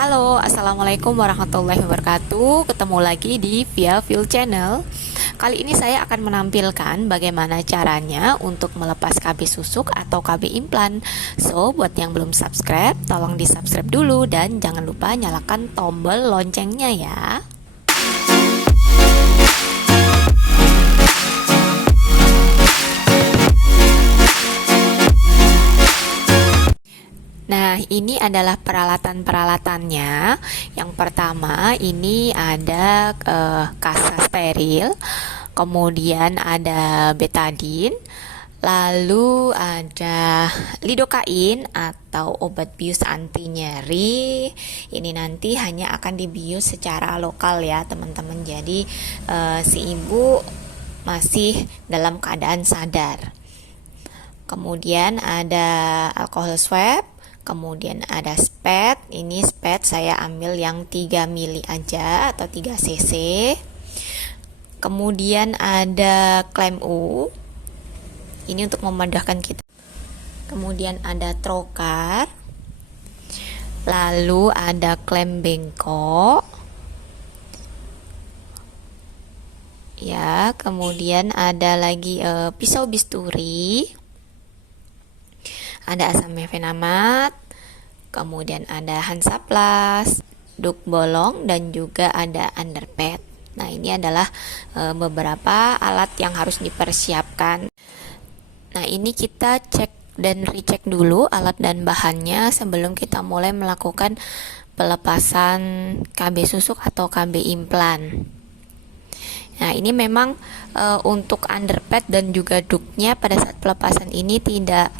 Halo, Assalamualaikum warahmatullahi wabarakatuh. Ketemu lagi di Via Feel Channel. Kali ini saya akan menampilkan bagaimana caranya untuk melepas KB susuk atau KB implan. So, buat yang belum subscribe, tolong di subscribe dulu dan jangan lupa nyalakan tombol loncengnya ya. Nah, ini adalah peralatan-peralatannya. Yang pertama, ini ada kasa steril, kemudian ada betadine, lalu ada lidokain atau obat bius anti nyeri. Ini nanti hanya akan dibius secara lokal ya, teman-teman. Jadi si ibu masih dalam keadaan sadar. Kemudian ada alkohol swab, kemudian ada spet. Ini spet saya ambil yang 3 mili aja atau 3 cc. Kemudian ada klem U. Ini untuk memudahkan kita. Kemudian ada trokar. Lalu ada klem bengkok. Ya, kemudian ada lagi pisau bisturi. Ada asam mefenamat, kemudian ada Hansaplast, duk bolong, dan juga ada underpad. Nah, ini adalah beberapa alat yang harus dipersiapkan. Nah, ini kita cek dan recheck dulu alat dan bahannya sebelum kita mulai melakukan pelepasan KB susuk atau KB implan. Nah, ini memang untuk underpad dan juga duknya pada saat pelepasan ini tidak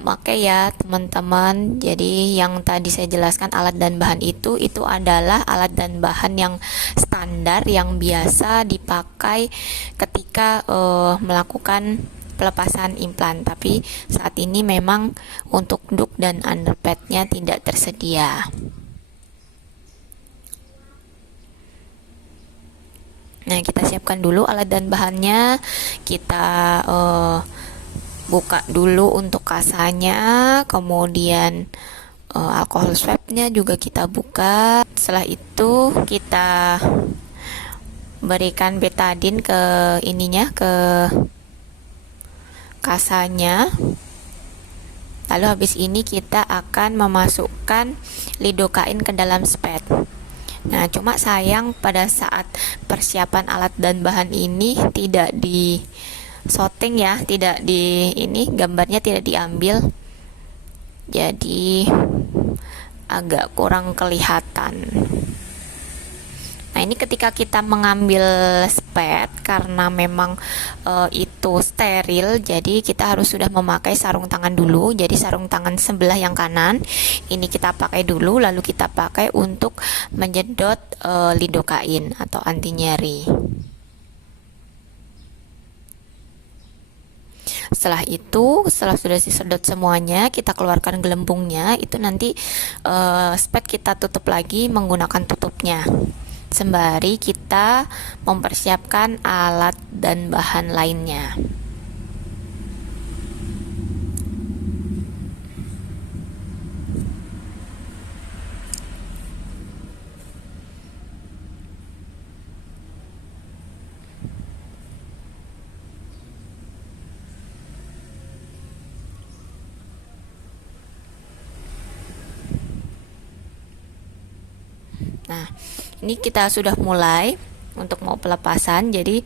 pakai ya teman-teman. Jadi yang tadi saya jelaskan alat dan bahan itu adalah alat dan bahan yang standar yang biasa dipakai ketika melakukan pelepasan implan. Tapi saat ini memang untuk duk dan underpadnya tidak tersedia. Nah, kita siapkan dulu alat dan bahannya. Kita buka dulu untuk kasanya, kemudian alkohol swabnya juga kita buka. Setelah itu kita berikan betadine ke ininya, ke kasanya. Lalu habis ini kita akan memasukkan lidokain ke dalam spet. Nah, cuma sayang pada saat persiapan alat dan bahan ini tidak di shooting ya, tidak di ini, gambarnya tidak diambil, jadi agak kurang kelihatan. Nah, ini ketika kita mengambil spet, karena memang itu steril, jadi kita harus sudah memakai sarung tangan dulu. Jadi sarung tangan sebelah yang kanan ini kita pakai dulu, lalu kita pakai untuk menjedot lidokain atau anti nyeri. Setelah itu, setelah sudah disedot semuanya, kita keluarkan gelembungnya. Itu nanti spet kita tutup lagi menggunakan tutupnya, sembari kita mempersiapkan alat dan bahan lainnya. Nah, ini kita sudah mulai untuk mau pelepasan. Jadi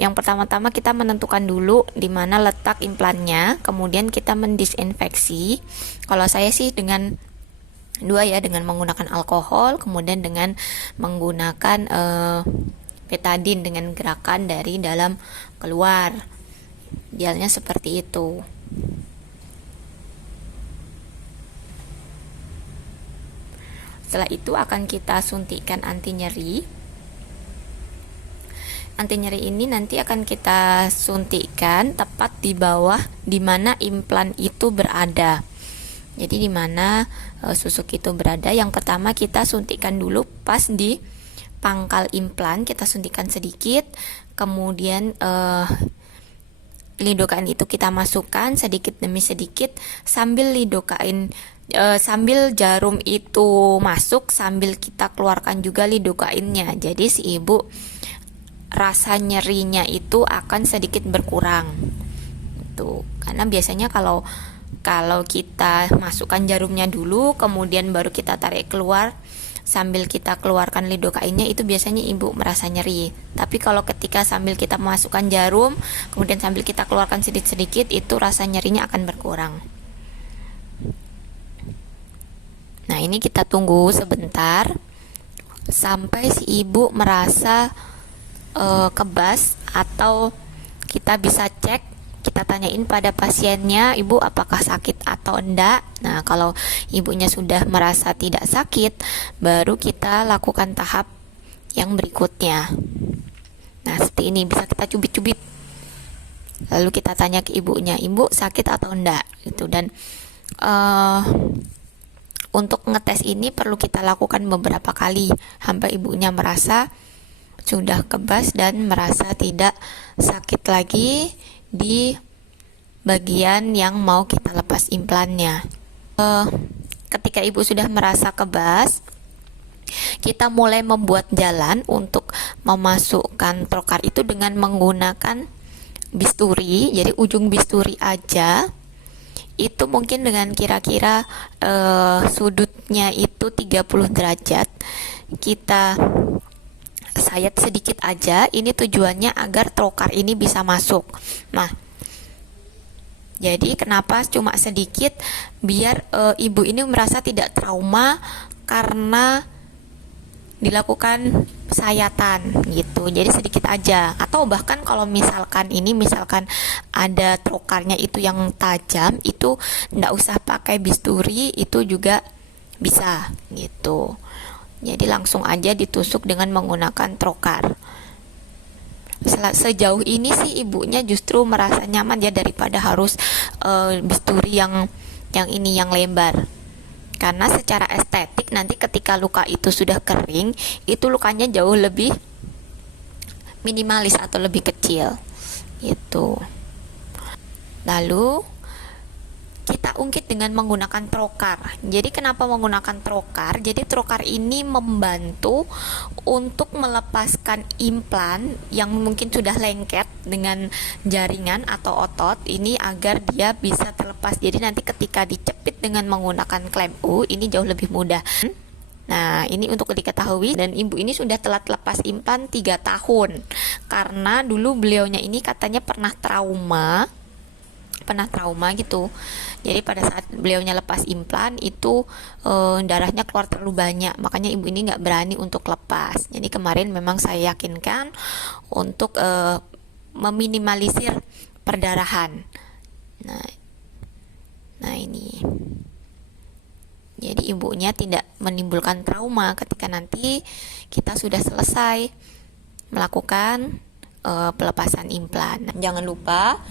yang pertama-tama kita menentukan dulu di mana letak implannya, kemudian kita mendisinfeksi. Kalau saya sih dengan dua ya, dengan menggunakan alkohol, kemudian dengan menggunakan betadine dengan gerakan dari dalam keluar. Idealnya seperti itu. Setelah itu akan kita suntikan anti nyeri. Anti nyeri ini nanti akan kita suntikan tepat di bawah di mana implan itu berada. Jadi di mana susuk itu berada. Yang pertama kita suntikan dulu pas di pangkal implan, kita suntikan sedikit. Kemudian lidokain itu kita masukkan sedikit demi sedikit sambil lidokain sambil jarum itu masuk, sambil kita keluarkan juga lidokainnya. Jadi si ibu rasa nyerinya itu akan sedikit berkurang. Tuh, karena biasanya kalau kalau kita masukkan jarumnya dulu, kemudian baru kita tarik keluar, sambil kita keluarkan lidokainnya, itu biasanya ibu merasa nyeri. Tapi kalau ketika sambil kita masukkan jarum, kemudian sambil kita keluarkan sedikit-sedikit, itu rasa nyerinya akan berkurang. Nah, ini kita tunggu sebentar sampai si ibu merasa kebas, atau kita bisa cek, kita tanyain pada pasiennya, ibu apakah sakit atau enggak. Nah, kalau ibunya sudah merasa tidak sakit, baru kita lakukan tahap yang berikutnya. Nah, seperti ini, bisa kita cubit-cubit, lalu kita tanya ke ibunya, ibu sakit atau enggak gitu. Dan untuk ngetes ini perlu kita lakukan beberapa kali sampai ibunya merasa sudah kebas dan merasa tidak sakit lagi di bagian yang mau kita lepas implannya. Ketika ibu sudah merasa kebas, kita mulai membuat jalan untuk memasukkan trokar itu dengan menggunakan bisturi. Jadi ujung bisturi aja, itu mungkin dengan kira-kira sudutnya itu 30 derajat, kita sayat sedikit aja. Ini tujuannya agar trokar ini bisa masuk. Nah, jadi kenapa cuma sedikit? Biar ibu ini merasa tidak trauma karena dilakukan sayatan gitu. Jadi sedikit aja. Atau bahkan kalau misalkan ada trokarnya itu yang tajam, itu nggak usah pakai bisturi, itu juga bisa gitu. Jadi langsung aja ditusuk dengan menggunakan trokar. Sejauh ini sih ibunya justru merasa nyaman ya, daripada harus bisturi yang lebar. Karena secara estetik nanti ketika luka itu sudah kering, itu lukanya jauh lebih minimalis atau lebih kecil gitu. Lalu kita ungkit dengan menggunakan trokar. Jadi kenapa menggunakan trokar? Jadi trokar ini membantu untuk melepaskan implan yang mungkin sudah lengket dengan jaringan atau otot ini, agar dia bisa terlepas. Jadi nanti ketika dicepit dengan menggunakan klem U, ini jauh lebih mudah. Nah, ini untuk diketahui, dan ibu ini sudah telat lepas implan 3 tahun. Karena dulu beliaunya ini katanya pernah trauma gitu. Jadi pada saat beliaunya lepas implan itu darahnya keluar terlalu banyak, makanya ibu ini nggak berani untuk lepas. Jadi kemarin memang saya yakinkan untuk meminimalisir perdarahan. Nah ini, jadi ibunya tidak menimbulkan trauma ketika nanti kita sudah selesai melakukan pelepasan implan. Jangan lupa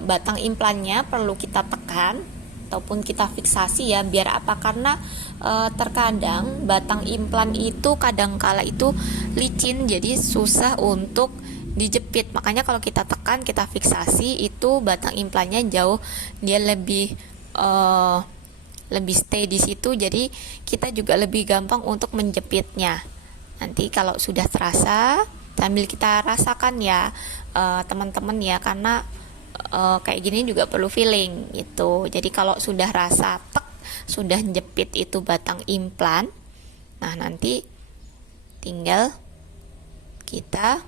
batang implannya perlu kita tekan ataupun kita fiksasi ya. Biar apa? Karena terkadang batang implan itu kadangkala itu licin, jadi susah untuk dijepit. Makanya kalau kita tekan, kita fiksasi, itu batang implannya jauh dia lebih stay di situ. Jadi kita juga lebih gampang untuk menjepitnya. Nanti kalau sudah terasa, sambil kita rasakan ya teman-teman ya, karena kayak gini juga perlu feeling gitu. Jadi kalau sudah rasa sudah jepit itu batang implan, nah nanti tinggal kita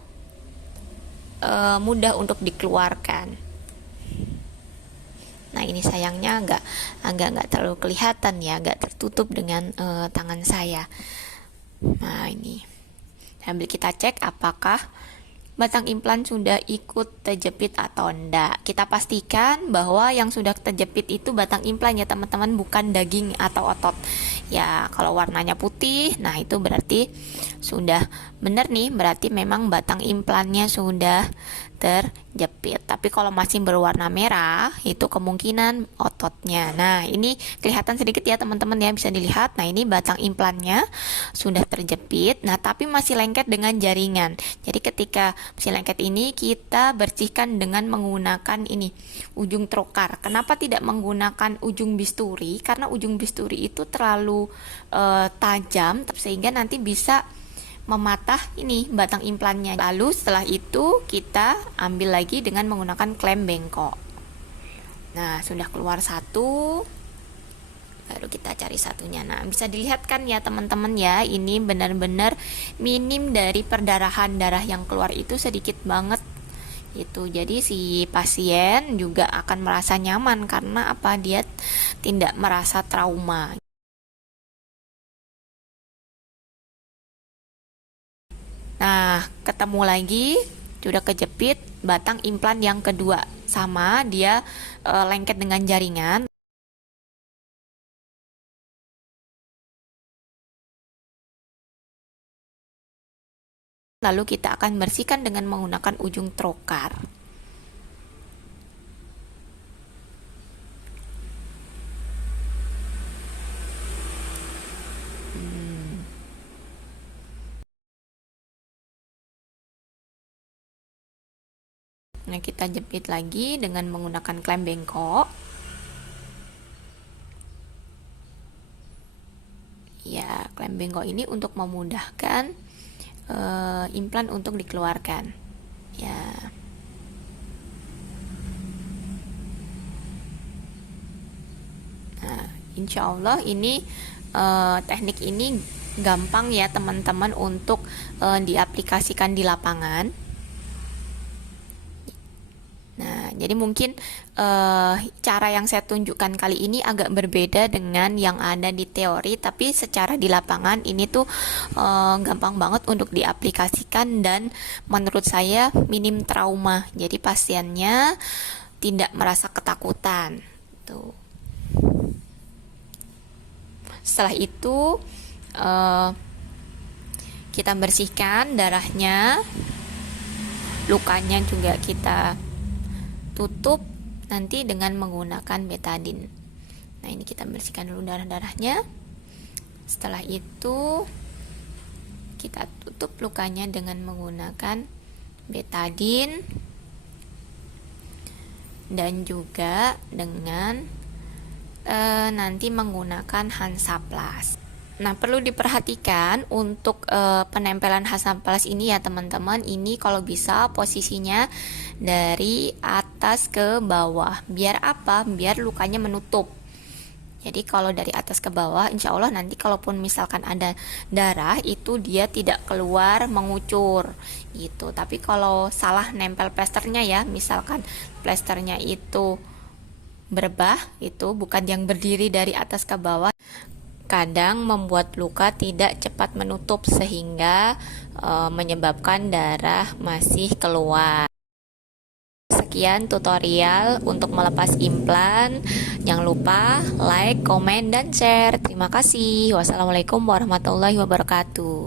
mudah untuk dikeluarkan. Nah ini sayangnya agak nggak terlalu kelihatan ya, agak tertutup dengan tangan saya. Nah ini sambil kita cek apakah batang implan sudah ikut terjepit atau enggak. Kita pastikan bahwa yang sudah terjepit itu batang implan ya teman-teman, bukan daging atau otot. Ya kalau warnanya putih, nah itu berarti sudah benar nih, berarti memang batang implannya sudah terjepit. Tapi kalau masih berwarna merah, itu kemungkinan ototnya. Nah, ini kelihatan sedikit ya teman-teman ya, bisa dilihat. Nah, ini batang implannya sudah terjepit. Nah, tapi masih lengket dengan jaringan. Jadi ketika masih lengket ini kita bersihkan dengan menggunakan ini ujung trokar. Kenapa tidak menggunakan ujung bisturi? Karena ujung bisturi itu terlalu tajam sehingga nanti bisa mematah ini batang implannya. Lalu setelah itu kita ambil lagi dengan menggunakan klem bengkok. Nah, sudah keluar satu, baru kita cari satunya. Nah, bisa dilihat kan ya teman-teman ya, ini benar-benar minim dari perdarahan. Darah yang keluar itu sedikit banget itu. Jadi si pasien juga akan merasa nyaman karena apa, dia tidak merasa trauma. Nah, ketemu lagi, sudah kejepit batang implan yang kedua. Sama, dia lengket dengan jaringan. Lalu kita akan bersihkan dengan menggunakan ujung trokar. Nah, kita jepit lagi dengan menggunakan klem bengkok. Ya, klem bengkok ini untuk memudahkan implan untuk dikeluarkan. Ya. Nah, insya Allah ini teknik ini gampang ya teman-teman untuk diaplikasikan di lapangan. Nah, jadi mungkin cara yang saya tunjukkan kali ini agak berbeda dengan yang ada di teori, tapi secara di lapangan ini tuh gampang banget untuk diaplikasikan dan menurut saya minim trauma. Jadi pasiennya tidak merasa ketakutan. Tuh. Setelah itu kita bersihkan darahnya, lukanya juga kita tutup nanti dengan menggunakan betadine. Nah, ini kita bersihkan dulu darah-darahnya. Setelah itu kita tutup lukanya dengan menggunakan betadine dan juga dengan nanti menggunakan Hansaplast. Nah, perlu diperhatikan untuk penempelan Hansaplast ini ya teman-teman. Ini kalau bisa posisinya dari atas ke bawah. Biar apa? Biar lukanya menutup. Jadi kalau dari atas ke bawah, insya Allah nanti kalaupun misalkan ada darah itu dia tidak keluar mengucur gitu. Tapi kalau salah nempel plesternya ya, misalkan plesternya itu berbah, itu bukan yang berdiri dari atas ke bawah, kadang membuat luka tidak cepat menutup sehingga menyebabkan darah masih keluar. Sekian tutorial untuk melepas implan. Jangan lupa like, komen, dan share. Terima kasih. Wassalamualaikum warahmatullahi wabarakatuh.